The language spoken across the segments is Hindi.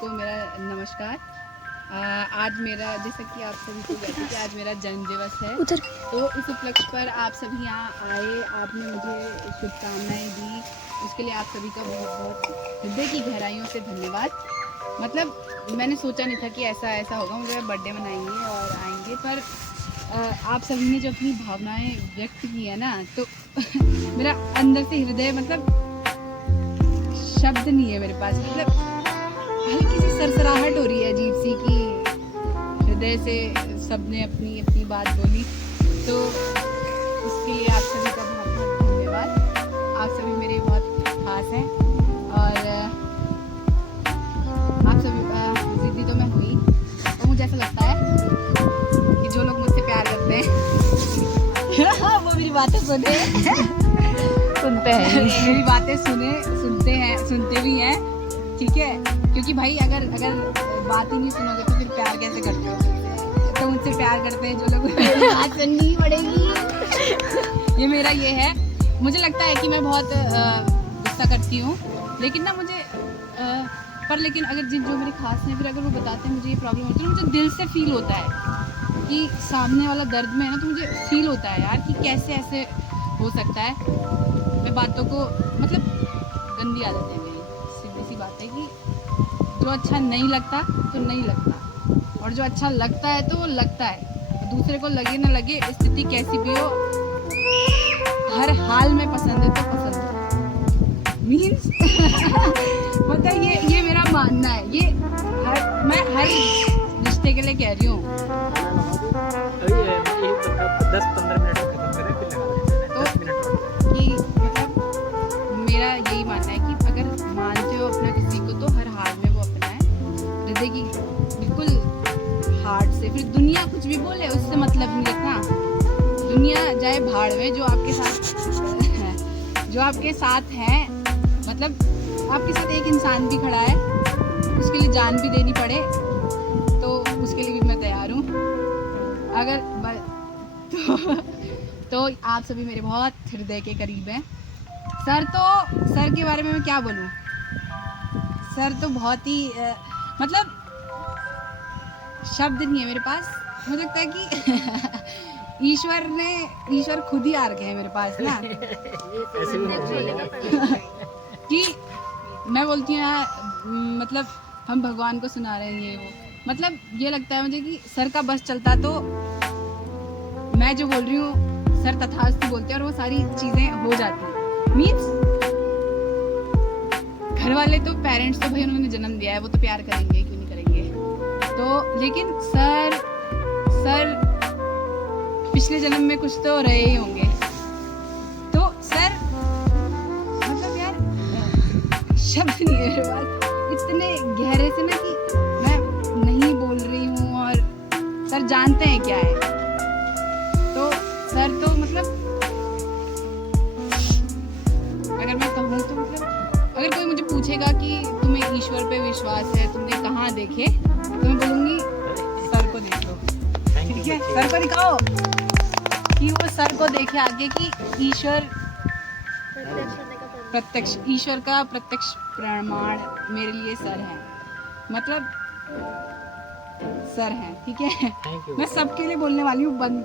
को मेरा नमस्कार। आज मेरा, जैसा कि आप सभी को कहते हैं कि आज मेरा जन्म दिवस है, तो इस उपलक्ष्य पर आप सभी यहाँ आए, आपने मुझे शुभकामनाएं दी, उसके लिए आप सभी का बहुत बहुत हृदय की गहराइयों से धन्यवाद। मतलब मैंने सोचा नहीं था कि ऐसा होगा, मुझे बर्थडे मनाएंगे और आएंगे, पर आप सभी ने जो अपनी भावनाएं व्यक्त की है ना, तो मेरा अंदर से हृदय, मतलब शब्द नहीं है मेरे पास, मतलब हल्की सी सरसराहट हो रही है अजीब सी कि हृदय से सबने अपनी अपनी बात बोली। तो उसके लिए आप सभी का बहुत बहुत धन्यवाद। आप सभी मेरे बहुत खास हैं और आप सभी जिद्दी तो मैं हुई, तो मुझे ऐसा लगता है कि जो लोग मुझसे प्यार करते हैं वो मेरी बातें सुनते हैं मेरी बातें सुनते भी हैं, ठीक है। क्योंकि भाई अगर बात ही नहीं सुनोगे तो फिर प्यार कैसे करते हो। तो मुझसे प्यार करते हैं जो लोग, बात सुननी पड़ेगी। ये मेरा ये है, मुझे लगता है कि मैं बहुत गुस्सा करती हूँ, लेकिन ना मुझे पर लेकिन अगर जो मेरे खास हैं, फिर अगर वो बताते हैं मुझे ये प्रॉब्लम होती है, तो मुझे दिल से फील होता है कि सामने वाला दर्द में है ना, तो मुझे फील होता है यार कि कैसे ऐसे हो सकता है। मैं बातों को, मतलब गंदी आदत है मेरी, सीधी सी बात है कि जो अच्छा नहीं लगता तो नहीं लगता, और जो अच्छा लगता है तो वो लगता है। दूसरे को लगे ना लगे, स्थिति कैसी भी हो, हर हाल में पसंद है तो पसंद है, मीन्स मतलब ये मेरा मानना है। ये मैं हर रिश्ते के लिए कह रही हूँ। 10-15 मिनट में खत्म करें, फिर लगा देते हैं 10 मिनट कि मतलब मेरा यही मानना है कि अगर मानते हो अपना किसी को तो हर हाल में वो अपना है, हृदय की बिल्कुल हार्ट से। फिर दुनिया कुछ भी बोले उससे मतलब नहीं रखना, दुनिया जाए भाड़ में, जो आपके साथ है, मतलब आपके साथ एक इंसान भी खड़ा है, उसके लिए जान भी देनी पड़े तो उसके लिए भी मैं तैयार हूँ। अगर तो आप सभी मेरे बहुत हृदय के करीब हैं। सर के बारे में मैं क्या बोलूँ, सर तो बहुत ही मतलब शब्द नहीं है मेरे पास। मुझे लगता है कि ईश्वर खुद ही आ रखे हैं मेरे पास ना कि मैं बोलती हूँ यार, मतलब हम भगवान को सुना रहे हैं, ये वो, मतलब ये लगता है मुझे कि सर का बस चलता तो मैं जो बोल रही हूँ सर तथास्तु बोलते हैं और वो सारी चीजें हो जाती। मीन्स घर वाले तो, पेरेंट्स तो भाई उन्होंने जन्म दिया है, वो तो प्यार करेंगे, क्यों नहीं करेंगे। तो लेकिन सर पिछले जन्म में कुछ तो रहे ही होंगे, तो सर मतलब यार शब्द नहीं है मेरे पास, इतने गहरे से ना कि मैं नहीं बोल रही हूँ, और सर जानते हैं क्या है। तो सर तो मतलब अगर मैं कहूँ तो, मतलब अगर कोई मुझे पूछेगा कि तुम्हें ईश्वर पे विश्वास है, तुमने कहाँ देखे, तो मैं बोलूँगी सर को देख लो, ठीक है। सर को दिखाओ कि वो सर को देखे आगे कि ईश्वर प्रत्यक्ष, ईश्वर का प्रत्यक्ष प्रमाण मेरे लिए सर है, मतलब सर हैं, ठीक है। मैं सबके लिए बोलने वाली हूँ, बंद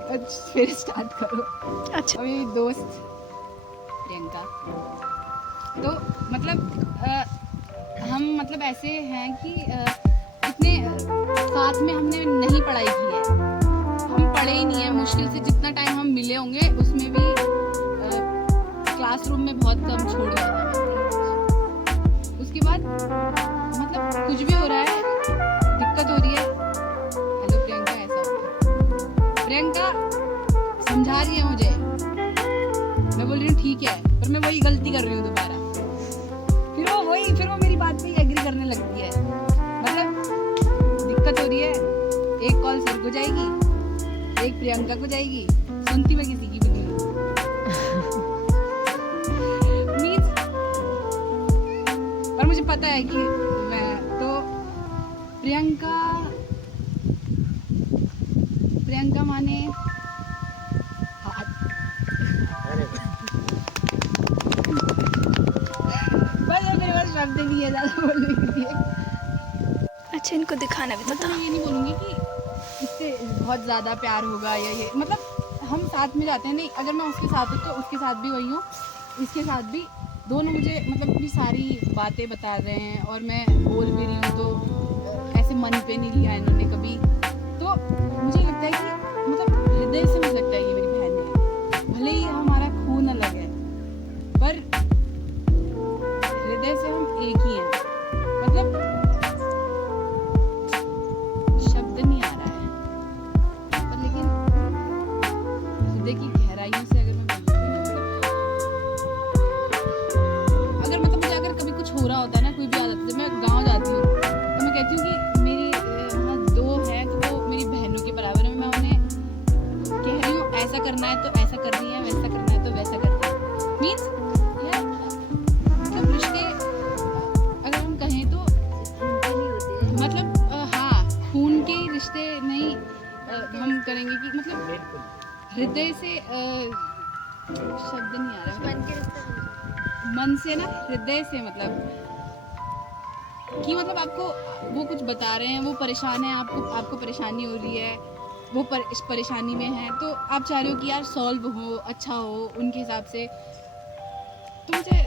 फिर स्टार्ट करो। अच्छा, मेरी दोस्त प्रियंका, तो मतलब हम मतलब ऐसे हैं कि इतने साथ में हमने नहीं पढ़ाई की है, हम पढ़े ही नहीं है। मुश्किल से जितना टाइम हम मिले होंगे उसमें भी क्लासरूम में बहुत कम छोड़ दिया था मैंने। उसके बाद मतलब कुछ भी हो रहा है, दिक्कत हो रही है, हेलो प्रियंका, ऐसा हो रहा है, प्रियंका समझा रही है मुझे, मैं बोल रही हूँ ठीक है, पर मैं वही गलती कर रही हूँ दोबारा, फिर वो मेरी बात पे एग्री करने लगती है। मतलब दिक्कत हो रही है, एक कॉल सर को जाएगी, एक प्रियंका को जाएगी, सुनती मैं किसी की भी नहीं। और मुझे पता है कि मैं तो प्रियंका माने हाथ, बस मेरे पास शब्द नहीं है ज़्यादा बोलने के लिए। अच्छा इनको दिखाना भी तो मतलब था। मैं ये नहीं बोलूँगी कि इससे बहुत ज़्यादा प्यार होगा या ये, मतलब हम साथ में जाते हैं, नहीं अगर मैं उसके साथ हूँ तो उसके साथ भी वही हूँ, इसके साथ भी, दोनों मुझे मतलब इतनी सारी बातें बता रहे हैं और मैं बोल भी रही हूँ तो ऐसे मन पे नहीं लिया इन्होंने कभी। तो मुझे लगता है कि मतलब हृदय से मुझे लगता है ये मेरी बहन है, भले ही हमारा खून अलग है पर हृदय से हम एक ही हैं। मतलब शब्द नहीं आ रहा है पर लेकिन हृदय की गहराइयों से अगर मैं अगर मतलब मुझे अगर कभी कुछ हो रहा होता है ना, कोई भी आदत से मैं गांव जाती हूँ तो मैं कहती हूँ कि मेरी वहाँ दो हैं तो वो मेरी बहनों के बराबर है, मैं उन्हें कह रही हूँ ऐसा करना है तो ऐसा कर रही है, वैसा करना है तो वैसा कर रही है। मीन्स यार मतलब रिश्ते अगर हम कहें तो मतलब हाँ खून के ही रिश्ते नहीं हम करेंगे कि मतलब बिल्कुल हृदय से शब्द नहीं आ रहा मन से ना, हृदय से मतलब कि मतलब आपको वो कुछ बता रहे हैं, वो परेशान है, आपको परेशानी हो रही है, वो इस परेशानी में है तो आप चाह रहे हो कि यार सॉल्व हो, अच्छा हो उनके हिसाब से। तो मुझे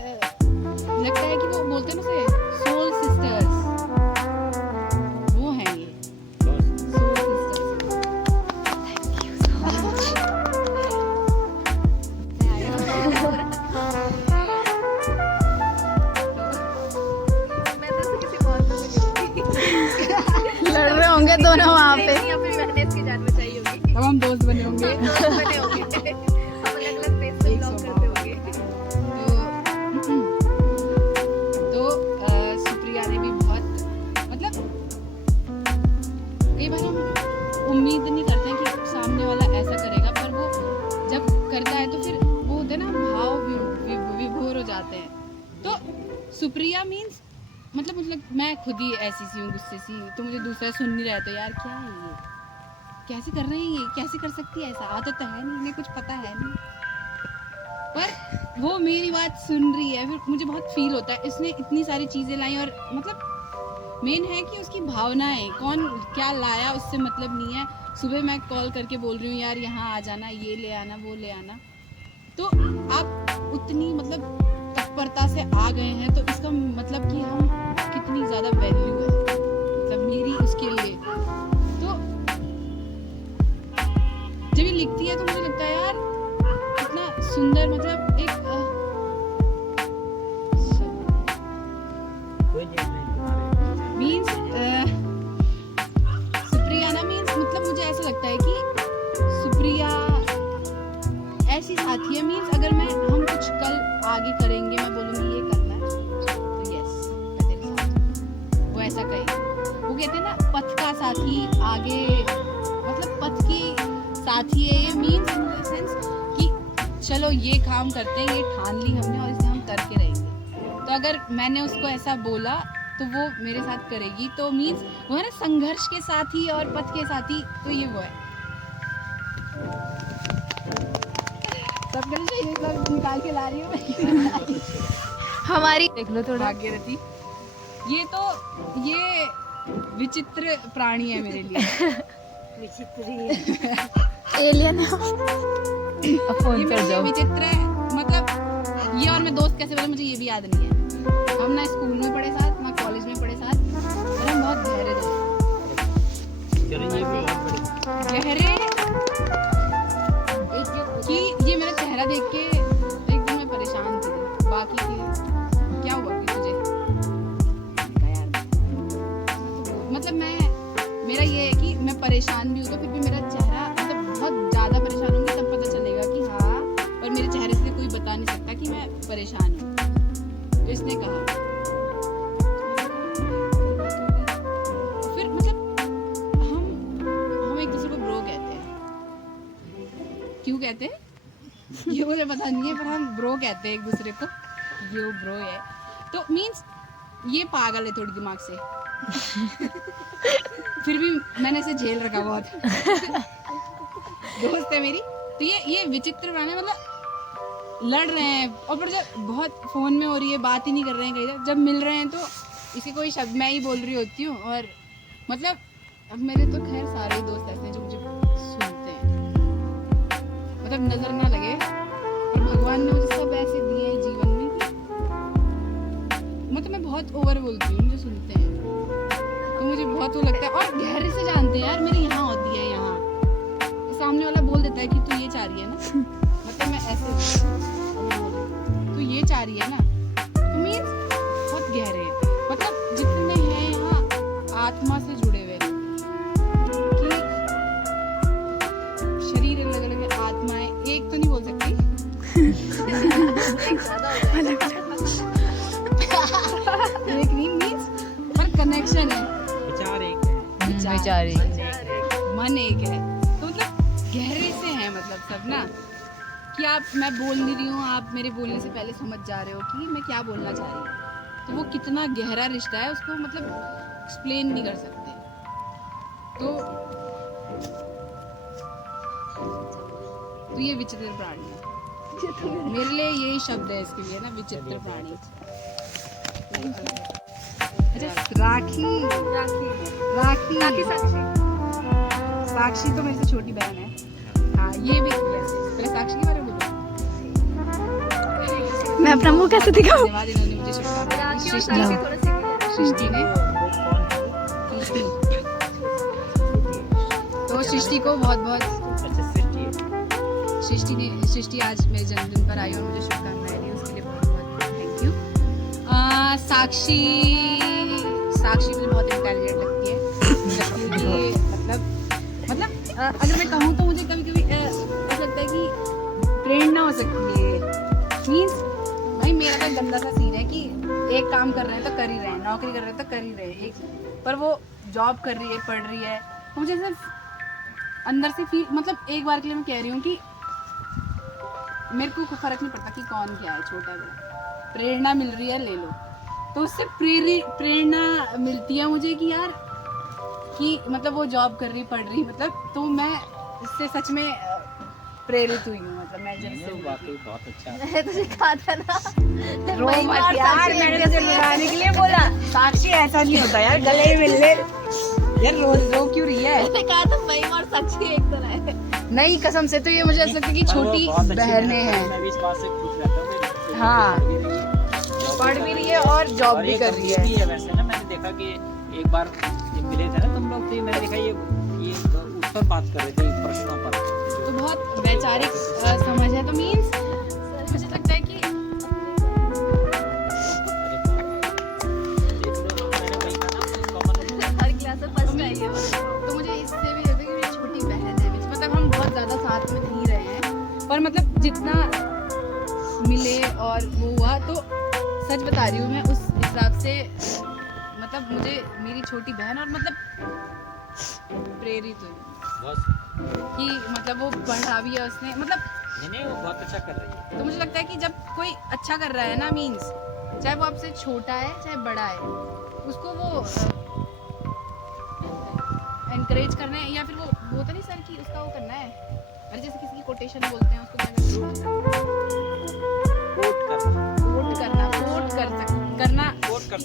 लगता है कि वो बोलते हैं ना उसे सोल सिस्टर्स, वो हैं ये सोल सिस्टर्स। लड़ रहे होंगे दोनों वहाँ पे। अब हम दोस्त बने होंगे। तो सुप्रिया ने भी बहुत मतलब कई बार हम उम्मीद नहीं करते हैं कि सामने वाला ऐसा करेगा, पर वो जब करता है तो फिर वो होते हैं ना भाव विभोर हो जाते हैं। तो सुप्रिया मीन्स मतलब मैं खुद ही ऐसी सी हूँ, गुस्से सी, तो मुझे दूसरा सुन नहीं रहा तो यार क्या है ये, कैसे कर रहे हैं ये, कैसे कर सकती है ऐसा, आदत तो है नहीं, इन्हें कुछ पता है नहीं, पर वो मेरी बात सुन रही है, फिर मुझे बहुत फील होता है। इसने इतनी सारी चीज़ें लाई और मतलब मेन है कि उसकी भावनाएं, कौन क्या लाया उससे मतलब नहीं है। सुबह मैं कॉल करके बोल रही हूँ यार यहाँ आ जाना, ये ले आना, वो ले आना, तो आप उतनी मतलब तत्परता से आ गए हैं तो इसका मतलब कि हम कितनी ज़्यादा वैल्यू है मतलब मेरी उसके लिए। तो जब ये लिखती है तो मुझे लगता है यार कितना सुंदर, मतलब एक कोई नहीं तुम्हारे मीन्स सुप्रिया ना, मीन्स मतलब मुझे ऐसा लगता है कि सुप्रिया ऐसी साथी है, मीन्स अगर हम कुछ कल आगे करेंगे, मैं बोलूँगी ये करना है तो यस मैं तेरे साथ हूँ, वो ऐसा कहेगी। वो कहते हैं ना पथ का साथी आगे, मतलब पथ की साथी है ये, मीन्स इन द सेंस कि चलो ये काम करते हैं, ये ठान ली हमने और इसे हम करके रहेंगे। तो अगर मैंने उसको ऐसा बोला तो वो मेरे साथ करेगी, तो मीन्स वो है ना संघर्ष के साथी और पथ के साथी, तो ये वो है। सब निकाल के ला रही हूँ हमारी देख लो थोड़ा भाग्यरथी, ये विचित्र प्राणी है मेरे लिए। एलियन ये मेरे लिए विचित्र है, मतलब ये और मैं दोस्त कैसे बने मुझे ये भी याद नहीं है। हम ना स्कूल में पढ़े साथ, ना कॉलेज में पढ़े साथ, और हम बहुत गहरे दोस्त, चलो ये भी बहुत बड़ी गहरे कि ये मेरा चेहरा देख के एक दिन मैं परेशान थी, बाकी थी क्या हुआ कि तुझे, यार मतलब मेरा ये है कि मैं परेशान भी हूँ तो फिर भी मेरा चेहरा, मतलब बहुत ज़्यादा परेशान होंगी तब पता चलेगा कि हाँ, और मेरे चेहरे से कोई बता नहीं सकता कि मैं परेशान हूँ। तो इसने कहा फिर मतलब हम एक दूसरे को ब्रो कहते हैं, क्यों कहते हैं ये मुझे पता नहीं है, पर हम ब्रो कहते हैं एक दूसरे को, ये वो ब्रो है। तो मीन्स ये पागल है थोड़ी दिमाग से फिर भी मैंने इसे झेल रखा बहुत दोस्त है मेरी। तो ये विचित्र प्राणी, मतलब लड़ रहे हैं और पर जब बहुत फ़ोन में हो रही है, बात ही नहीं कर रहे हैं कहीं, जब मिल रहे हैं तो इसे कोई शब्द मैं ही बोल रही होती हूँ और मतलब अब मेरे तो खैर सारे ही दोस्त ऐसे हैं जो मुझे सुनते हैं, मतलब नजर ना लगे, और भगवान ने मुझे सब ऐसे दिए हैं जीवन में कि मतलब मैं बहुत ओवर बोलती हूँ, मुझे सुनते हैं तो मुझे बहुत वो लगता है, और गहरे से जानते हैं यार मेरी यहाँ होती है, यहाँ सामने वाला बोल देता है कि तू ये चाह रही है ना, मतलब मैं ऐसे तू ये चाह रही है ना, तो मीन्स बहुत गहरे, मतलब जितने हैं यहाँ आत्मा से जुड़े हुए कि शरीर अलग अलग है, आत्माएं एक तो नहीं बोल सकती एक नहीं मीन्स पर कनेक्शन है, विचार एक है, विचार एक, मन एक है, तो मतलब गहरे से है मतलब सब ना, कि आप मैं बोल नहीं रही हूँ, आप मेरे बोलने से पहले समझ जा रहे हो कि मैं क्या बोलना चाह रही हूँ, तो वो कितना गहरा रिश्ता है उसको मतलब एक्सप्लेन नहीं कर सकते। तो ये विचित्र प्राणी है, मेरे लिए यही शब्द है इसके लिए ना, विचित्र प्राणी। अच्छा राखी, राखी साक्षी तो मेरे से छोटी बहन है, हाँ ये भी पहले साक्षी के बारे में बोलो। मैं अपना मुंह कैसे दिखाऊं? धन्यवाद, इन्होंने मुझे शुभकामनाएं दी। सृष्टि ने तो सृष्टि को बहुत बहुत, अच्छा सृष्टि है। सृष्टि आज मेरे जन्मदिन पर आई और मुझे शुभकामनाएं दी, उसके लिए बहुत बहुत थैंक यू। साक्षी मुझे बहुत इंटेलिजेंट लगती है, मतलब अगर मैं कहूँ तो मुझे कभी कभी ऐसा लगता है कि प्रेरणा हो सकती है, मीन्स भाई मेरा तो गंदा सा सीन है कि एक काम कर रहे हैं तो कर ही रहे हैं, नौकरी कर रहे हैं तो कर ही रहे हैं, एक पर वो जॉब कर रही है, पढ़ रही है, तो मुझे सिर्फ अंदर से फील, मतलब एक बार के लिए मैं कह रही हूँ कि मेरे को फर्क नहीं पड़ता कि कौन क्या है, छोटा बड़ा, प्रेरणा मिल रही है ले लो, तो उससे प्रेरणा मिलती है मुझे कि यार कि मतलब वो जॉब कर रही, पढ़ रही, मतलब तो मैं इससे सच में प्रेरित हुई हूँ, मतलब मैं जब से वाकई बहुत अच्छा है। मैंने तुझे कहा था ना, रो मत यार, मैंने तुझे बुलाने के लिए बोला, साक्षी ऐसा नहीं होता यार, गले मिल ले यार, रोज रो क्यों रही है? मैंने कहा था महिमा और साक्षी एक तरह है। नहीं कसम से, तो ये मुझे ऐसा लगता है कि छोटी बहनें हैं, मैं भी इस बात से खुश रहता हूँ। हाँ पढ़ भी रही है और जॉब भी कर रही है। वैसे ना मैंने देखा कि एक बार ये मिले थे ना तुम लोग, तो मैंने देखा ये उस पर बात कर रहे थे प्रश्नों पर, तो बहुत वैचारिक समझ है, तो मीन्स मुझे लगता है कि हर क्लास में फर्स्ट आई है। तो मुझे इससे भी लगता है कि मेरी छोटी बहन है, मतलब हम बहुत ज़्यादा साथ में नहीं रहे हैं, पर मतलब जितना मिले और वो हुआ, तो सच बता रही हूँ मैं, उस हिसाब से मतलब मुझे मेरी छोटी बहन और मतलब प्रेरित हुई कि मतलब वो पढ़ा भी है उसने, मतलब नहीं वो बहुत अच्छा कर रही है। तो मुझे लगता है कि जब कोई अच्छा कर रहा है ना, मीन्स चाहे वो आपसे छोटा है चाहे बड़ा है, उसको वो एनकरेज करना है, या फिर वो होता नहीं सर कि उसका वो करना है, अरे जैसे किसी की कोटेशन बोलते हैं उसको क्या कहते हैं,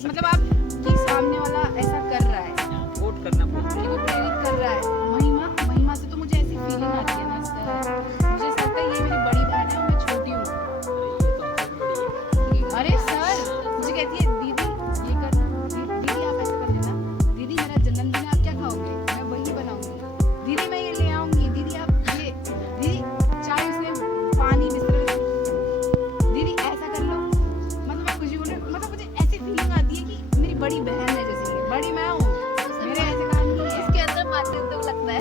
मतलब आप कि सामने वाला ऐसा कर रहा है, कोट करना कि वो प्रेरित कर रहा है, महिमा से तो मुझे ऐसी फीलिंग आती है ना, मुझे ऐसा लगता है ये मेरी बड़ी बहन है और मैं छोटी हूँ। अरे सर मुझे कहती है दीदी ये कर, दीदी आप ऐसा कर लेना, दीदी मेरा जन्मदिन है आप क्या खाओगे, मैं वही बनाऊंगी, दीदी मैं ये ले आऊंगी, दीदी आप ये, दीदी चाय उसमें पानी बिस्तर, दीदी ऐसा कर लो, मतलब मैं कुछ भी बोलूं, मतलब मुझे ऐसी फीलिंग आती है कि मेरी बड़ी बहन है, जैसे बड़ी मैं हूँ, मेरे ऐसे काम नहीं है, इसके अंदर मारते तो लगता है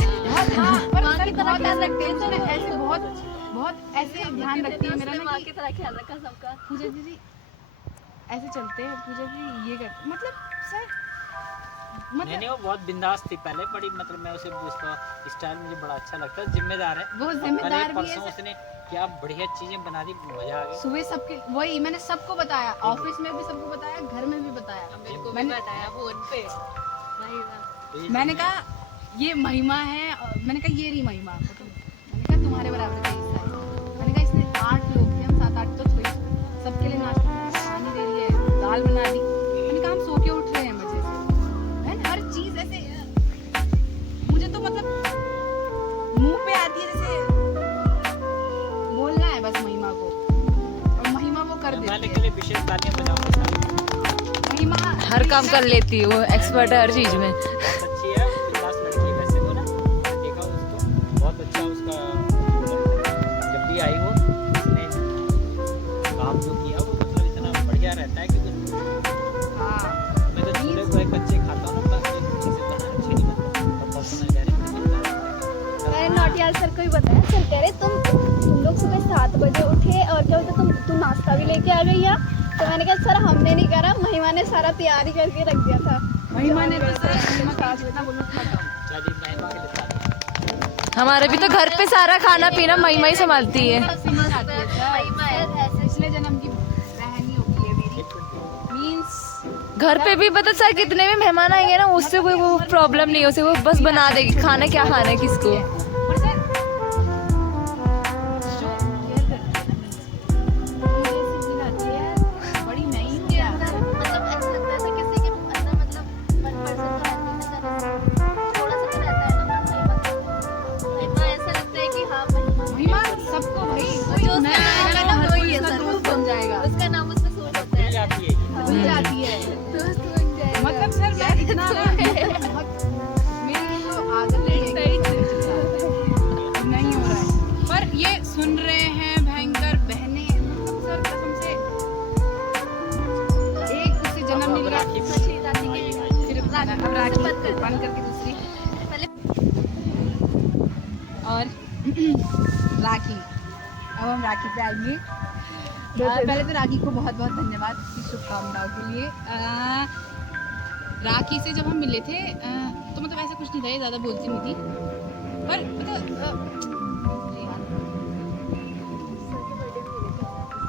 हाँ, पर माँ सर की तरह बहुत ख्याल ऐसे रखती है टेंशन है, ऐसे बहुत ऐसे ध्यान रखती है मेरा ना माँ कि की तरह ख्याल रखा सबका। पूजा दीदी ऐसे चलते हैं, पूजा दीदी ये करते, मतलब सर नहीं वो बहुत बिंदास थी पहले, बड़ी मतलब मैं उसे उसका स्टाइल मुझे बड़ा अच्छा लगता है, जिम्मेदार है। वो जिम्मेदार भी है परसों उसने क्या बढ़िया चीजें बना दी, मजा आ गया। सुबह सबके वही मैंने सबको बताया, ऑफिस में भी सबको बताया, घर में भी बताया, मेरे को भी मैंने बताया फोन पे मैंने कहा ये महिमा है, मैंने कहा ये रही महिमा, मैंने कहा तुम्हारे बराबर का हिस्सा है, मैंने कहा इसने 8 लोग थे, हम 7-8 तो थे, सबके लिए नाश्ता पानी दे रही है, दाल बना दी, मैंने कहा हम सो के उठ रहे हैं मजे से, हर चीज ऐसे काम कर लेती है, वो एक्सपर्ट है हर चीज में। बहुत अच्छी है, बिंदास लड़की है वैसे वो ना, मैंने देखा उसको, बहुत अच्छा उसका जब भी आई वो उसने काम जो किया वो मतलब इतना बढ़िया रहता है कि हाँ मैं तो छोले को एक कच्चे खाता हूँ ना, एक चीज़ से बनाना अच्छे नहीं बनता, और पर्सनल कह रहे मैंने नौटियाल सर को ही बताया, सर कह रहे तुम लोग सुबह 7 बजे उठे और क्या बोलते तुम नाश्ता भी लेके आ गई यहाँ। तो मैंने कहा सर हमने नहीं करा, महिमा ने सारा तैयारी करके रख दिया था। महिमा ने तो सर महिमा का जितना बोलूं उतना कम। क्या जी मैं आगे बताता हमारे भी तो घर पे सारा खाना पीना महिमा ही संभालती है। महिमा है ऐसे। पिछले जन्म की बहनी होगी ये मेरी, मीन्स घर पे भी पता सर कितने भी मेहमान आएंगे ना, उससे कोई वो प्रॉब्लम नहीं, उसे वो बस बना देगी खाना, क्या खाना है किसको। और सर जो केयर करती है ना, मुझे ऐसी फील आती है बड़ी नई के अंदर मतलब ऐसा लगता है ना किसी के अंदर मतलब 1% तो रहती है ना, थोड़ा सा तो रहता है ना महिमा ऐसा लगता है कि हाँ महिमा सबको भाई जो नया उसका आएगा नाम ना, वही है उसका सर, दोस्त बन जाएगा, उसका नाम उसमें सोच होता है है, जाती है भूल जाती है। दोस्त बन जाएगा। मतलब सर मैं इतना ना बहुत मेरी तो आदत है नहीं हो रहा है, पर ये सुन रहे हैं भयंकर बहने, मतलब सर कसम से एक उससे जन्म मिल रहा है, सच्ची राखी के फिर अब राखी बंद करके दूसरी पहले और राखी, अब हम राखी पे आएंगे। पहले तो राखी को बहुत बहुत धन्यवाद की शुभकामनाओं के लिए। राखी से जब हम मिले थे तो मतलब ऐसा कुछ नहीं था, ये ज़्यादा बोलती नहीं थी, पर मतलब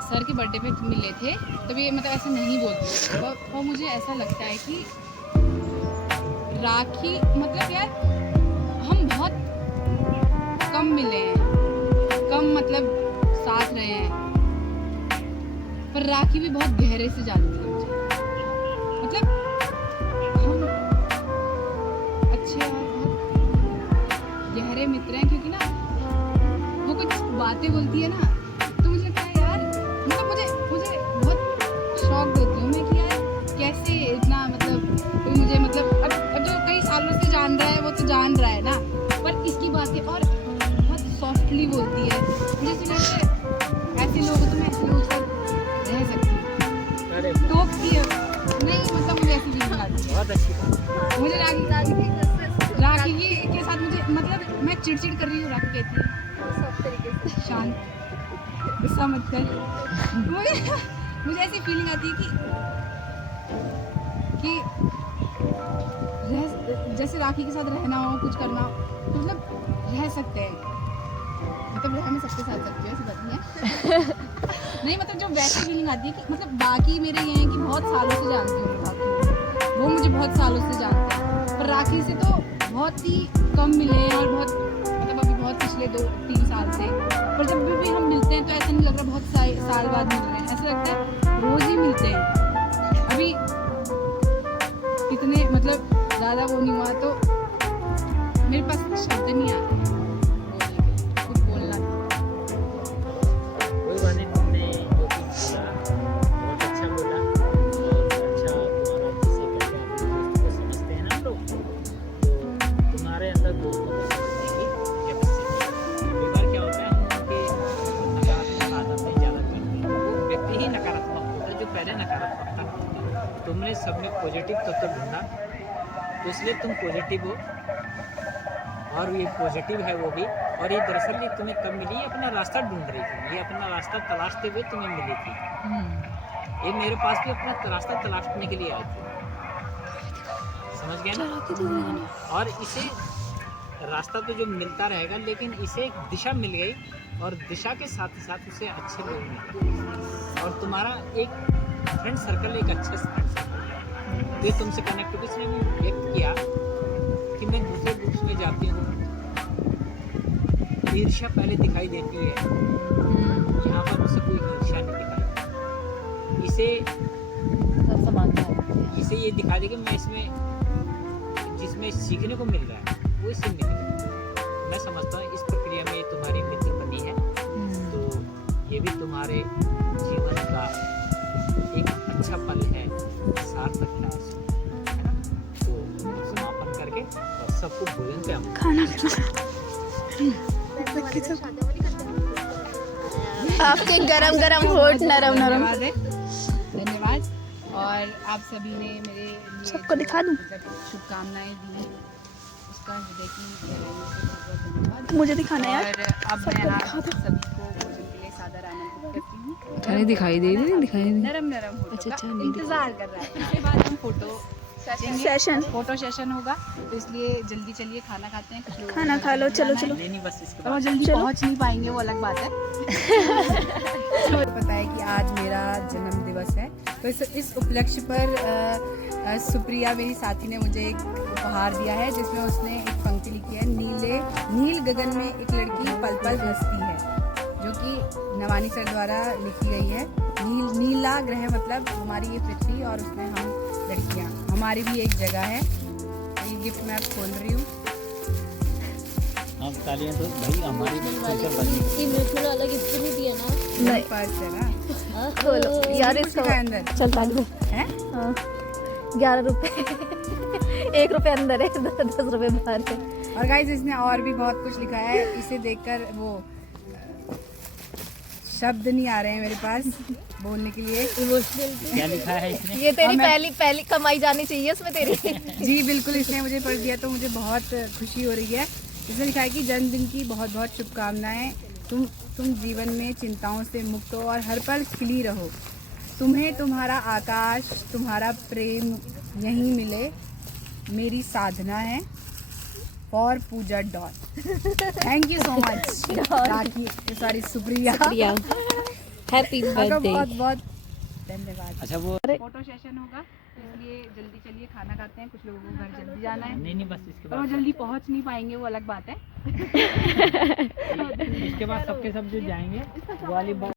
सर के बर्थडे पे मिले थे तब ये मतलब ऐसा नहीं बोलती, और मुझे ऐसा लगता है कि राखी मतलब यार हम बहुत कम मिले हैं, कम मतलब साथ रहे हैं, पर राखी भी बहुत गहरे से जानती है मुझे, मतलब हम अच्छे और बहुत गहरे मित्र हैं, क्योंकि ना वो कुछ बातें बोलती है ना तो मुझे लगता है यार, मतलब मुझे बहुत शौक देती हूँ मैं कि यार कैसे इतना मतलब कोई मुझे मतलब अब जो कई सालों से जान रहा है वो तो जान रहा है ना, पर इसकी बातें और बहुत सॉफ्टली बोलती है, मुझे ऐसे लगता है ऐसे लोग तो मैं ऐसे लोगों के साथ रह सकती हूँ। अरे टोकती है नहीं, मतलब मुझे ऐसी फीलिंग आती है, बहुत अच्छी बात। मुझे राखी के साथ मुझे मतलब मैं चिड़चिड़ कर रही हूँ, राखी कहती है सब तरीके से शांत, गुस्सा मत कर। मुझे ऐसी फीलिंग आती है कि जैसे राखी के साथ रहना हो, कुछ करना हो, मतलब रह सकते हैं, मतलब रह मैं सबके साथ सकती हूँ, ऐसी बात नहीं है। नहीं मतलब जो वैसी फीलिंग आती है कि मतलब बाकी मेरे ये हैं कि बहुत सालों से जानती हूँ बाकी, वो मुझे बहुत सालों से जानते हैं, पर राखी से तो बहुत ही कम मिले हैं, और बहुत मतलब अभी बहुत पिछले 2-3 साल से, पर जब भी हम मिलते हैं तो ऐसा नहीं लग रहा बहुत साल बाद मिल रहे हैं, ऐसा लगता है रोज़ ही मिलते हैं। अभी कितने मतलब ज़्यादा वो नहीं हुआ तो मेरे पास शब्द नहीं आ रहे कुछ बोलना। कोई बात नहीं, तुमने जो कुछ बोला बहुत अच्छा बोला, और अच्छा तुम्हारा जिससे करके आप दोस्तों को समझते हैं ना हम लोग, तो तुम्हारे अंदर दोस्तों को समझने की कैपेसिटी। कई बार क्या होता है हम उनके नकारात्मक आदतें ज़्यादा करते हैं, वो व्यक्ति ही नकारात्मक होता है जो पहले नकारात्मक था। तुमने सब में पॉजिटिव तत्व ढूंढा, तो इसलिए तुम पॉजिटिव हो, और ये पॉजिटिव है वो भी, और ये दरअसल ये तुम्हें कब मिली, ये अपना रास्ता ढूंढ रही थी, ये अपना रास्ता तलाशते हुए तुम्हें मिली थी। ये मेरे पास भी अपना रास्ता तलाशने के लिए आई थी, समझ गए ना। और इसे रास्ता तो जो मिलता रहेगा, लेकिन इसे एक दिशा मिल गई, और दिशा के साथ ही साथ उसे अच्छे लोग मिले, और तुम्हारा एक फ्रेंड सर्कल एक अच्छा फ्रेंड सर्कल, ये तुमसे कनेक्ट होकर इसने व्यक्त किया कि मैं दूसरे ग्रुप्स में जाती हूँ, ईर्ष्या पहले दिखाई देती है, यहाँ पर उसे कोई ईर्ष्या नहीं दिखाई, इसे ये दिखा दे कि मैं इसमें जिसमें सीखने को मिल रहा है वो इससे मिलेगा। मैं समझता हूँ इस प्रक्रिया में तुम्हारी मित्र बनी है, तो ये भी तुम्हारे जीवन का एक अच्छा पल है, सार्थक है। सबको भोजन पे आऊँ। खाना आपके गरम गरम होठ नरम नरम। धन्यवाद है, धन्यवाद। और आप सभी ने मेरे लिए सबको दिखा दूं? जब शुभकामनाएं दी, उसका हृदय की गहराइयों से बहुत बहुत धन्यवाद। मुझे दिखाना यार। और अब मैं आप सभी को भोजन के लिए सादर आमंत्रित करती हूँ। नहीं दिखाई दे रही, दिखाई दे रही। नरम नरम होठों अच्छा, का अच्छा, नहीं इंतजार कर रहा है। इसके बाद हम फोटो सेशन। फोटो सेशन होगा, तो इसलिए जल्दी चलिए खाना खाते हैं। कुछ लोग खाना खा लो, चलो चलो। नहीं नहीं, बस इसके और वो बाद जल्दी चलो। पहुंच नहीं पाएंगे, वो अलग बात है। पता है कि आज मेरा जन्म दिवस है, तो इस उपलक्ष्य पर सुप्रिया मेरी साथी ने मुझे एक उपहार दिया है, जिसमें उसने एक पंक्ति लिखी है, नील गगन में एक लड़की पल पल हंसती है, जो कि नवानी सर द्वारा लिखी गई है। नीला ग्रह मतलब हमारी ये पृथ्वी, और उसमें हम लड़कियाँ, हमारी भी एक जगह है। ये गिफ्ट मैं अब खोल रही हूँ। हम तालियां तो भाई हमारी फ्यूचर बनी। नहीं पर्स है ना, खोलो यार कुछ इसका लिखा है अंदर चल तालू है। हाँ 11 रुपए 1 रुपए अंदर है, 10 रुपए बाहर है। और गाइस इसने और भी बहुत कुछ लिखा है, इसे देखकर वो शब्द नहीं आ रहे हैं मेरे पास बोलने के लिए। क्या लिखा है इसने? ये तेरी और मैं- पहली कमाई जानी चाहिए इसमें तेरी। जी बिल्कुल, इसने मुझे पढ़ दिया तो मुझे बहुत खुशी हो रही है। इसने लिखा है कि जन्मदिन की बहुत बहुत शुभकामनाएं। तुम जीवन में चिंताओं से मुक्त हो और हर पल खिली रहो। तुम्हें तुम्हारा आकाश, तुम्हारा प्रेम यहीं मिले, मेरी साधना है। For Puja dot. Thank you so much Rakhi, sorry Supriya. Happy आपका बहुत बहुत धन्यवाद। अच्छा वो फोटो सेशन होगा, इसलिए जल्दी चलिए खाना खाते हैं। कुछ लोगों को घर जल्दी जाना है, नहीं नहीं, बस इसके पर वो बाद जल्दी पहुंच नहीं पाएंगे, वो अलग बात है। इसके बाद सबके सब जो जाएंगे वो वाली बात